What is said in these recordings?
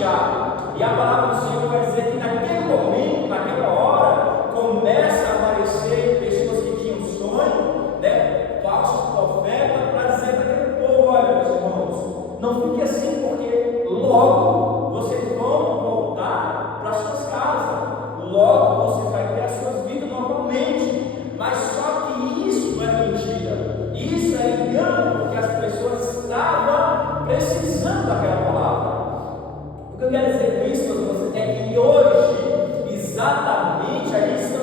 angustiado. E a palavra do Senhor vai dizer que naquele momento, naquela hora, começa a aparecer pessoas que tinham sonho, né, falsos profetas, para dizer para aquele povo: olha, meus irmãos, não fique assim, porque logo vocês vão voltar para suas casas, logo você vai ter as suas vidas normalmente. Mas só que isso é mentira, isso é engano, porque as pessoas estavam precisando daquela palavra. O que eu quero dizer com isso, meus irmãos, é que hoje, exatamente, a gente está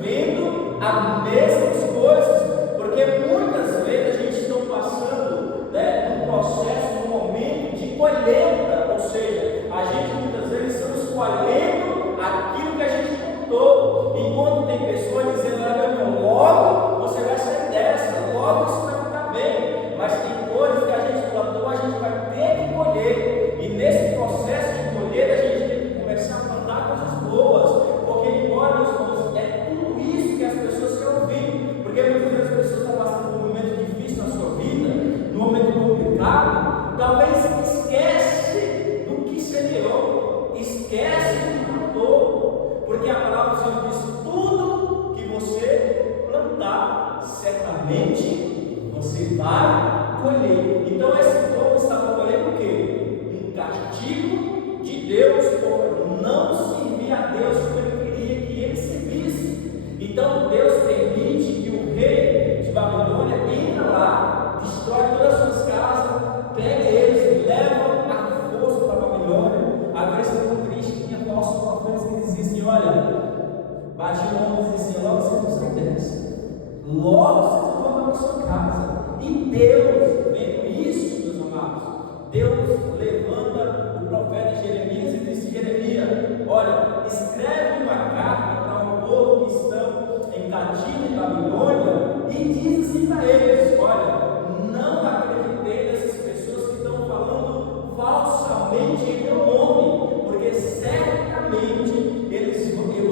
vivendo as mesmas coisas, porque muitas vezes a gente está passando, né, um processo, um momento de colheita, ou seja, a gente muitas vezes estamos colhendo aquilo que a gente plantou, enquanto tem pessoas dizendo: olha, meu irmão, logo você vai sair dessa, logo isso vai ficar bem. Mas tem coisas que a gente plantou, a gente vai ter que colher, e nesse processo de colher a gente tem que começar a plantar coisas boas, porque embora, meus irmãos, é tudo isso que as pessoas querem ouvir, porque muitas vezes as pessoas estão passando por um momento difícil na sua vida, num momento complicado, talvez esquece do que semeou, esquece do que plantou, porque a palavra do Senhor diz: tudo que você plantar, certamente você vai colher. Então esse povo estava colhendo o quê? Um castigo de Deus por não servir a Deus como ele queria que ele servisse. Então Deus permite que o rei de Babilônia entre lá, destrói todas as suas casas, pega eles, leva a força para a Babilônia. Agora eles estão tristes, tinha falsos profetas que diziam assim: olha, bate o ombro e diz assim: logo vocês vão sair dessa, logo vocês vão voltar para a sua casa. E Deus, vendo isso, meus amados, Deus levanta o profeta Jeremias e diz: Jeremias, olha, escreve uma carta para o povo que estão em cativo em Babilônia e diz assim para eles: olha, não acreditei nessas pessoas que estão falando falsamente em meu nome, porque certamente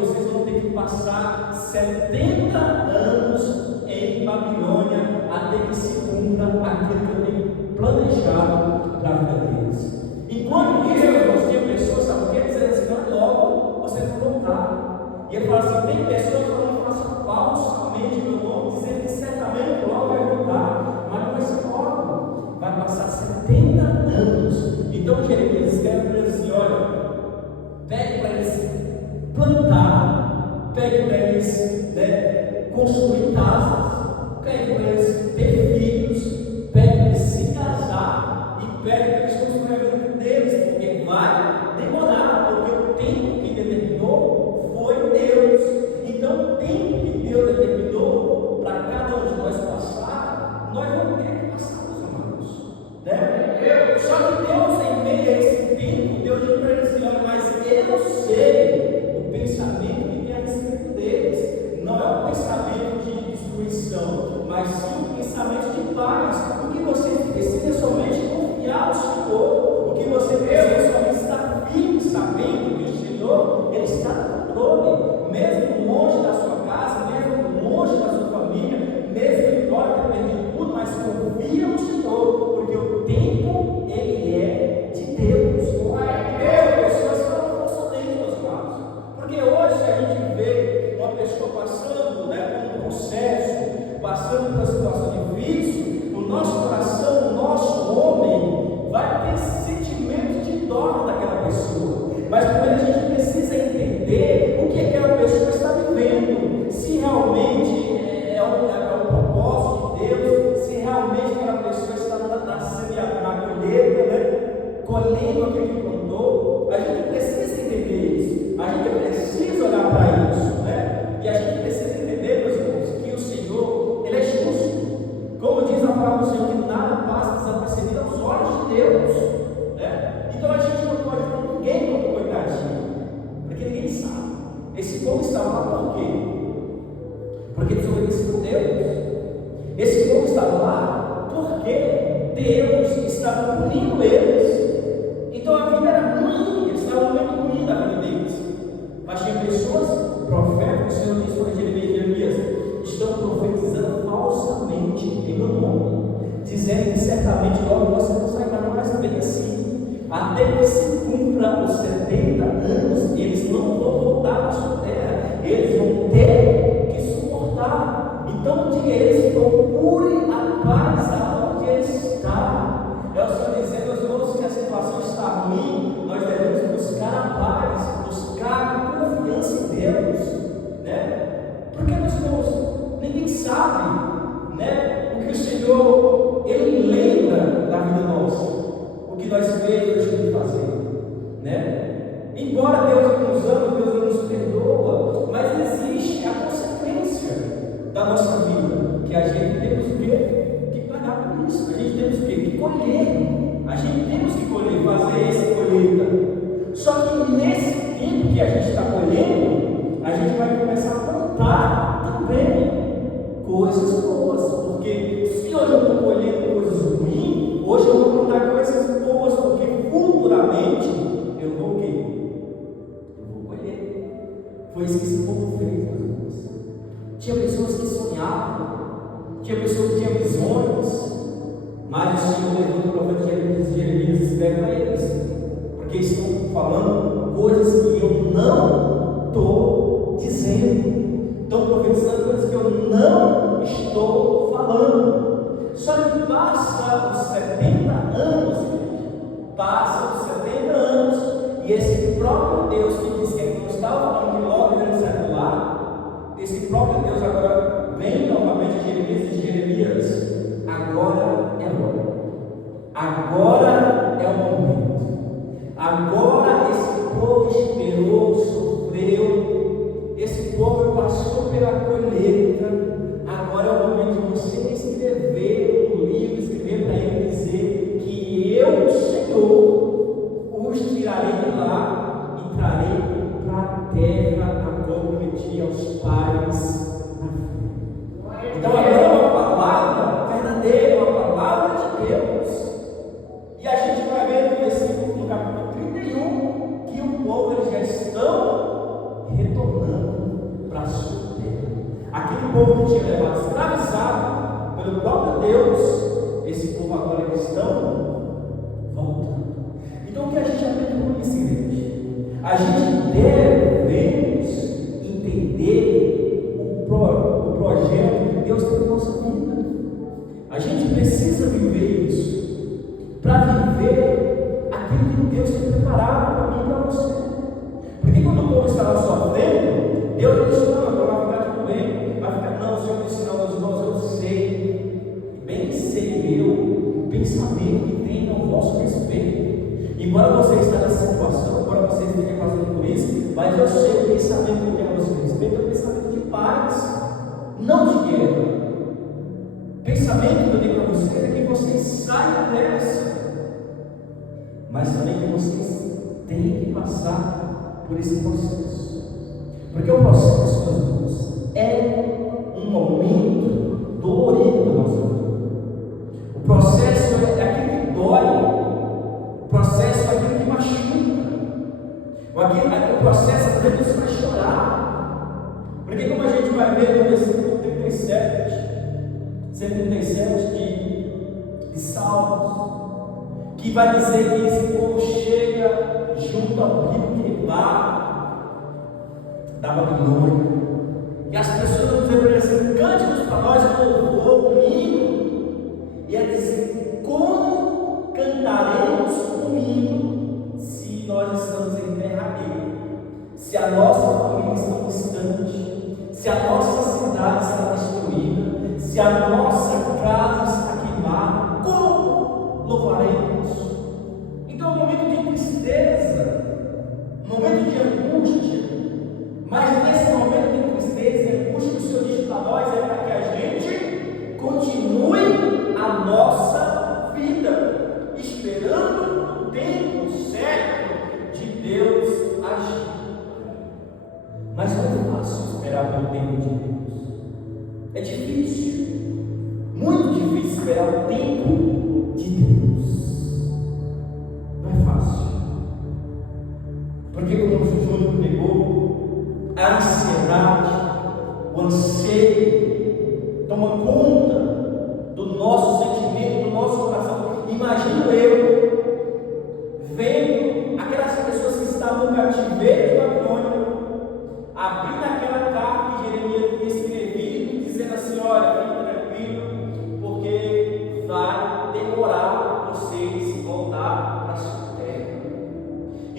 vocês vão ter que passar 70 anos em Babilônia até que se cumpra aquilo que eu tenho planejado para a vida deles. Enquanto isso, irmãos, tinha pessoas, sabe o que? Dizendo assim: não, logo você vai voltar. E ele fala assim: tem pessoas falando falsamente no meu nome, dizendo que certamente logo vai voltar, mas não vai ser logo, vai passar 70 anos. Então Jeremias escreve para eles assim: olha, pede para eles plantar, pede para eles, né, construir casas, pede para eles ter filhos, pede para eles se casar e pede para eles construir a vida deles, porque vai demorar, porque o tempo que determinou foi Deus. Então o tempo que Deus determinou para cada um de nós passar, nós vamos ter que passar, meus amados, né? Só que Deus, em meio a esse tempo, Deus diz para eles assim: olha, mas eu sei o pensamento que tem a respeito deles, não é um pensamento de destruição, mas sim um pensamento de paz. O que você precisa é somente confiar no Senhor, o que você precisa é somente estar firme, sabendo que o Senhor, Ele está no controle, mesmo longe da sua casa, mesmo longe da sua família, mesmo que pode ter perdido tudo, mas confia no Senhor, porque o tempo, ele é de Deus. Pessoas que não forçam dele, meus amados, porque hoje a gente vê uma pessoa passando, né, por um processo, passando por uma situação difícil, o nosso coração, o nosso homem vai ter sentimentos de dó daquela pessoa, mas primeiro a gente precisa entender o que aquela pessoa está vivendo, se realmente é o propósito de Deus, se realmente aquela pessoa está na colheita, né, colhendo aquilo que plantou. A gente precisa entender isso, a gente precisa olhar para isso, né? E a gente precisa entender, meus irmãos, que o Senhor, Ele é justo, como diz a palavra do Senhor, que nada passa desapercebido aos olhos de Deus, né? Então a gente não pode ver ninguém como coitadinho, porque ninguém sabe. Esse povo estava lá por quê? Porque desobedeceu a Deus. Esse povo estava lá porque Deus estava punindo eles. Então a vida era ruim, eles estavam muito ruim da vida deles. Mas tinha pessoas, profetas, o Senhor disse para Jeremias: estão profetizando falsamente em meu nome, dizendo que certamente logo você não sairá mais bem assim. até que se cumpra os 70 anos, eles não vão voltar para a sua terra, eles vão ter que suportar. Então diga a eles: procure a paz aonde eles estão. É o Senhor dizendo aos irmãos que a situação está ruim, nós devemos buscar a paz, buscar confiança em Deus, né? Porque, meus irmãos, ninguém sabe, né, o que o Senhor, Ele lembra da vida nossa, o que nós fez, de fazer, né? Embora Deus nos ama, Deus nos perdoa, mas existe a consequência da nossa vida, que a gente temos que pagar por isso, a gente temos que colher, a gente temos que colher, fazer essa colheita. Só que nesse tempo que a gente está colhendo, a gente vai começar a contar também coisas boas, porque se hoje eu estou colhendo coisas ruins, hoje eu vou contar coisas boas, porque futuramente eu vou o quê? Eu vou colher. Foi isso que esse povo fez, meus irmãos. Tinha pessoas que sonhavam, tinha pessoas que tinham visões, mas o Senhor levanta o profeta Jeremias e escreve para eles, porque estão falando coisas que eu não estou dizendo, estão profetizando coisas que eu não estou falando. Só que passa os 70 anos, passa os 70 anos, e esse próprio Deus que disse que ele não estava falando que logo ele não saiu lá, esse próprio Deus agora vem novamente a Jeremias e diz: Jeremias, agora é a hora, agora é o momento, agora esse povo esperou, sofreu, esse povo passou pela colheita, agora é o momento de você escrever um livro, escrever para ele dizer que eu, Senhor, os tirarei de lá e trarei para a terra a qual prometi aos pais. Então agora é uma palavra verdadeira, uma palavra de Deus. E a gente vai ver no versículo, no capítulo 31, que o povo, eles já estão retornando para a sua terra. Aquele povo que tinha levado escravizado pelo próprio Deus, esse povo agora eles estão voltando. Então o que a gente aprende com isso, igreja? A gente devemos entender o projeto que Deus tem na nossa vida. A gente precisa viver isso, para viver aquilo que Deus tem preparado para mim e para você. Porque quando o povo estava sofrendo, Deus disse: não, vai ficar tudo bem, vai ficar, não, o Senhor disse: não, meus irmãos, eu sei, bem sei eu, o pensamento que tem ao vosso respeito. Embora você esteja nessa situação, embora você esteja passando por isso, mas eu sei o pensamento que tem ao vosso respeito, é o pensamento de paz, não de guerra. O pensamento que eu tenho para vocês é que vocês saiam dessa, mas também que vocês têm que passar por esse processo, porque o processo, meus irmãos, é um momento dolorido da nossa vida. O processo é aquilo que dói, o processo é aquilo que machuca, o processo é aquilo que nos faz chorar, porque como a gente vai ver no versículo 137 de Salmos, que vai dizer que esse povo chega junto ao rio Quebar da Babilônia, e as pessoas vão dizer para eles assim: cânticos para nós, louvor, um hino, e é dizer: como cantaremos um hino se nós estamos em terra alheia, se a nossa família está distante, se a nossa cidade está destruída, se a nossa casa está queimada, como louvaremos? Então é um momento de tristeza, um momento de angústia, mas nesse momento de tristeza e angústia, o Senhor diz para nós é para que a gente continue a nossa vida, esperando o tempo certo de Deus agir. Mas não é fácil esperar pelo tempo de Deus, é difícil, muito difícil esperar o tempo de Deus, não é fácil, porque como o Júnior pregou, a ansiedade, o anseio toma conta do nosso sentimento, do nosso coração. Imagino eu vendo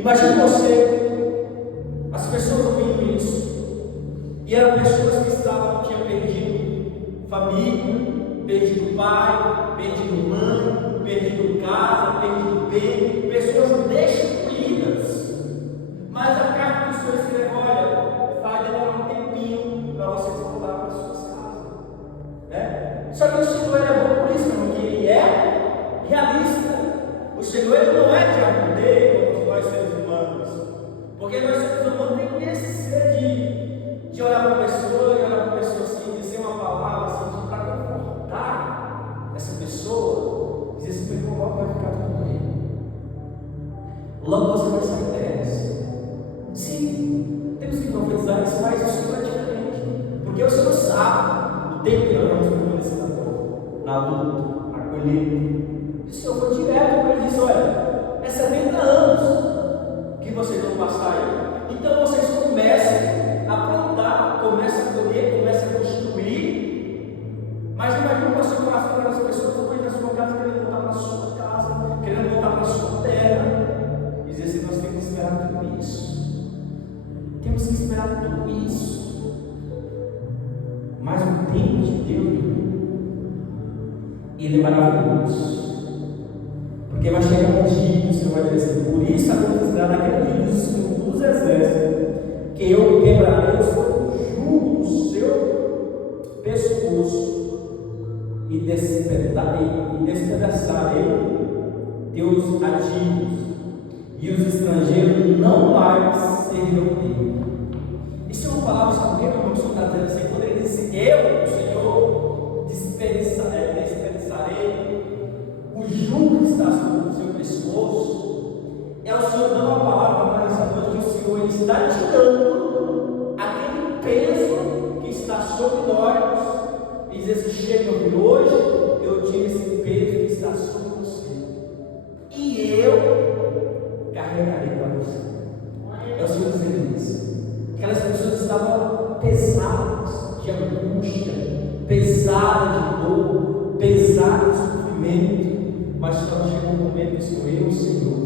Imagine você, as pessoas ouvindo isso, e eram pessoas que tinham perdido família, perdido pai, perdido mãe, perdido casa, perdido bem, pessoas destruídas. Mas a carta que o Senhor escreveu, olha, vai demorar um tempinho para vocês voltar para suas casas, né? Só que o Senhor é bom por isso, porque Ele é realista. O Senhor Ele não é de arrudeio como nós seres humanos, porque nós seres humanos temos esse ser de olhar para a pessoa e olhar para a pessoa assim, dizer uma palavra assim, para confortar essa pessoa, dizer assim, logo vai ficar tudo bem, logo você vai sair dessa. Sim, temos que profetizar isso, mas o Senhor é diferente, porque o Senhor sabe o tempo que nós vamos permanecer na luta, na colheita. O Senhor foi direto para ele e disse: olha, é 70 anos que vocês vão passar aí, então vocês comecem a plantar, comecem a colher, comecem a construir. Mas imagina o pastor passando para as pessoas que estão na sua casa, querendo voltar para a sua casa, querendo voltar para a sua terra, e dizer assim: nós temos que esperar tudo isso, temos que esperar tudo isso. Mas o tempo de Deus, Ele é maravilhoso. Porque vai chegar um dia que o Senhor vai dizer assim: por isso acontecerá naquele dia dos exércitos, que eu quebrarei o seu jugo do seu pescoço e despedaçarei teus ativos, e os estrangeiros não mais servirão dele. Isso é uma palavra, sabe por quê? Como o Senhor está dizendo assim, quando ele disse: eu, o Senhor, despedaçarei o jugo que está sobre o seu pescoço, é o Senhor dando uma palavra para essa noite, que o Senhor Ele está tirando aquele peso que está sobre nós, e diz assim: chega, hoje eu tiro esse peso que está sobre você, e eu carregarei para você. É o Senhor dizendo isso. Aquelas pessoas estavam pesadas de angústia, pesadas de dor, pesadas de sofrimento. Mas só chegou um momento que eu, o Senhor,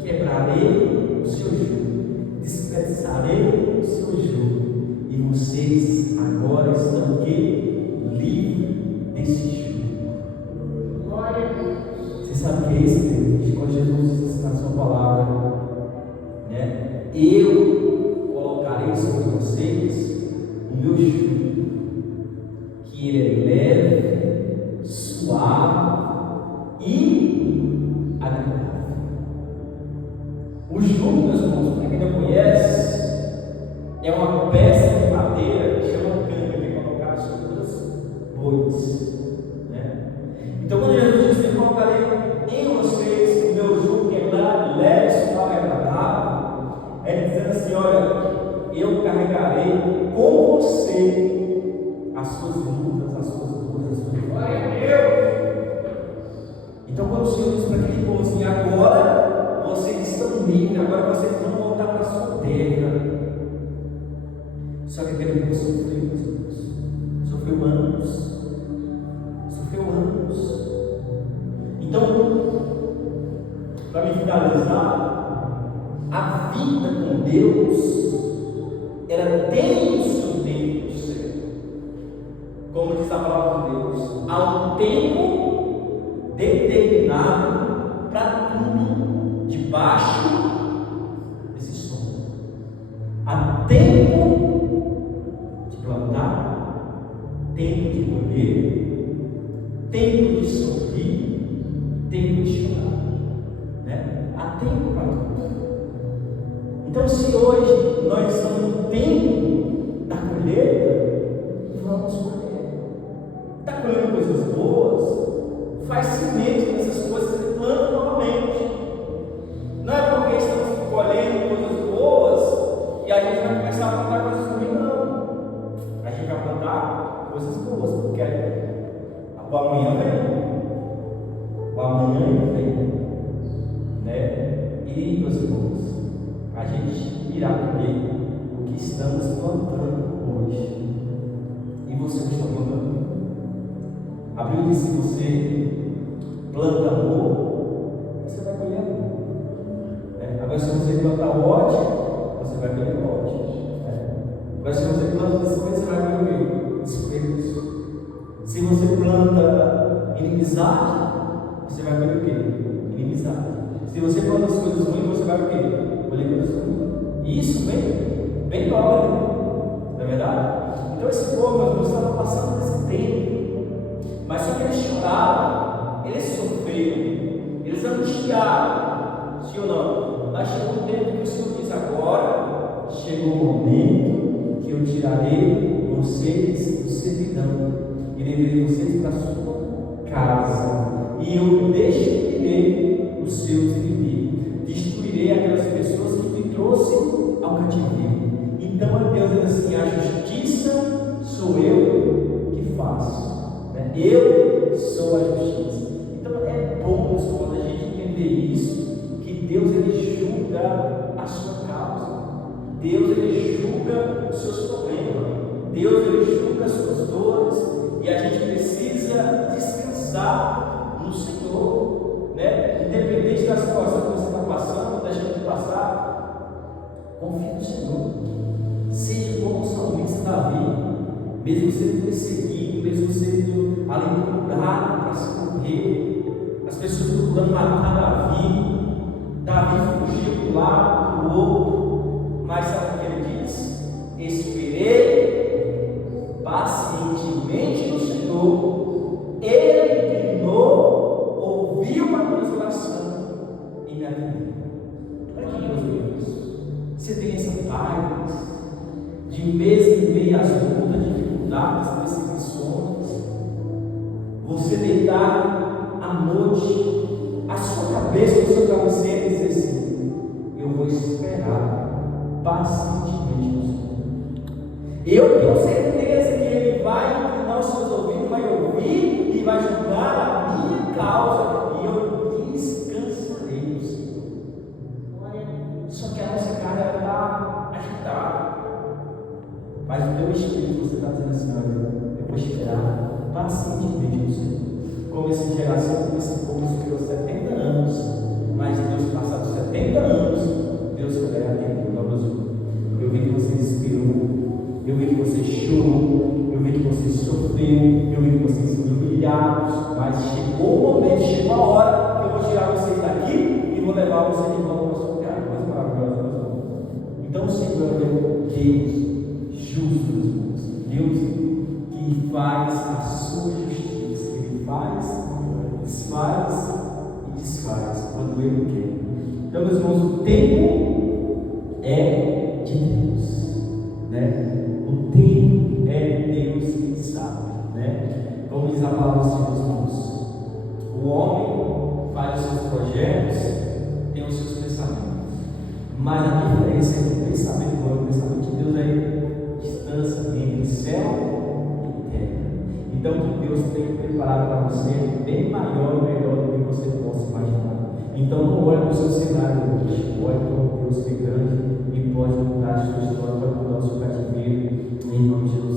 quebrarei o seu jugo, despedaçarei o seu jugo, e vocês agora estão livres desse jugo. Glória a Deus. Você sabe o que é isso, Deus? Quando Jesus disse na sua palavra, né? Eu colocarei sobre vocês o meu jugo, que ele é leve, suave e agradável. O jugo, meus irmãos, para quem não conhece, é uma peça de madeira que chama canga, que é colocada sobre os bois, né? Então, quando Jesus disse: eu colocarei em vocês o meu jugo, que é leve, suave e agradável, é dizendo assim: olha, eu carregarei com você as suas lutas, as suas dores, as suas glórias. Então, quando o Senhor diz para aquele povo assim: agora vocês estão livres, agora vocês vão voltar para a sua terra. Só que aquele povo sofreu, meus irmãos, sofreu anos. Então, para me finalizar, a vida com Deus, ela tem o seu tempo do céu. Como diz a palavra de Deus, há um tempo determinado para tudo debaixo desse sol. Há tempo de plantar, tempo de colher, tempo de sorrir, tempo de chorar, né? Há tempo para tudo. Então, se hoje nós estamos no tempo da colheita, vamos colher. Está colhendo coisas boas, faz semente nessas coisas e planta novamente. Não é porque estamos colhendo coisas boas e a gente vai começar a plantar coisas ruins, não. A gente vai plantar coisas boas, porque o amanhã vem. O amanhã vem. Né? E, meus irmãos, a gente irá colher o que estamos plantando hoje. E você está plantando? A Bíblia diz: se você planta amor, você vai colher amor. Agora, se você planta espelhos. Se você planta inimizade, você vai colher o quê? Inimizade. Se você planta as coisas ruins, você vai o quê? Colher coisas ruins. E isso bem logo, não é verdade? Então esse povo, meus irmãos, estava passando desse tempo, mas só que eles choraram, eles sofreram, eles angustiaram, sim ou não? Mas chegou um tempo que o Senhor diz: agora chegou o momento que eu tirarei vocês do servidão e levarei vocês para a sua casa, e eu destruirei os seus inimigos, destruirei aquelas pessoas que me trouxeram ao cativeiro. Então Deus diz assim: a justiça sou eu que faço, né? Eu sou a justiça. Então é bom, quando a gente entender isso, que Deus ele julga a sua causa, Deus ele julga os seus problemas, Deus ele julga as suas dores, e a gente precisa descansar no Senhor, né? Independente da situação que você está passando, deixando de passar, confie no Senhor. Seja como o salmista Davi, mesmo sendo perseguido, mesmo sendo ali procurado para se morrer, as pessoas procurando matar Davi fugiu de um lado para o outro, mas sabe o que ele diz? Esperei pacientemente no Senhor, Ele inclinou, ouviu a minha oração e me atendeu. Olha que Deus é isso. Você tem essa paz de mesmo em meio às lutas, dificuldades, perseguições, você deitar à noite, a sua cabeça no seu travesseiro e dizer assim: eu vou esperar pacientemente no Senhor. Eu tenho certeza que Ele vai inclinar os seus ouvidos, vai ouvir e vai julgar a minha causa, e eu descansarei no Senhor. Só que a nossa carne está agitada, mas o teu espírito, você está dizendo assim: olha, eu vou esperar pacientemente no Senhor. Como essa geração, como esse povo esperou 70 anos, mas Deus, passados 70 anos, Deus foi atender. Eu vi que você esperou, eu vi que você chorou, eu vi que você sofreu, eu vi que vocês se humilharam, mas chegou o momento, chegou a hora que eu vou tirar vocês daqui e vou levar vocês de volta para a sua casa. Coisa maravilhosa. Então o Senhor é Deus justo, meus irmãos, Deus que faz a sua justiça, Ele faz, desfaz e desfaz quando Ele quer. Então, meus irmãos, o tempo é de Deus, né? O tempo é Deus que sabe, né? Como diz a palavra do Senhor, meus irmãos, o homem faz os seus projetos, tem os seus pensamentos, mas a diferença entre o pensamento do homem e o pensamento de Deus é distância entre céu e terra. Então, o que Deus tem preparado para você é bem maior e melhor do que você possa imaginar. Então, não olhe para o seu cenário hoje, olhe para o Deus que é grande e pode mudar a sua história, pode mudar o seu cativeiro, em nome de Jesus.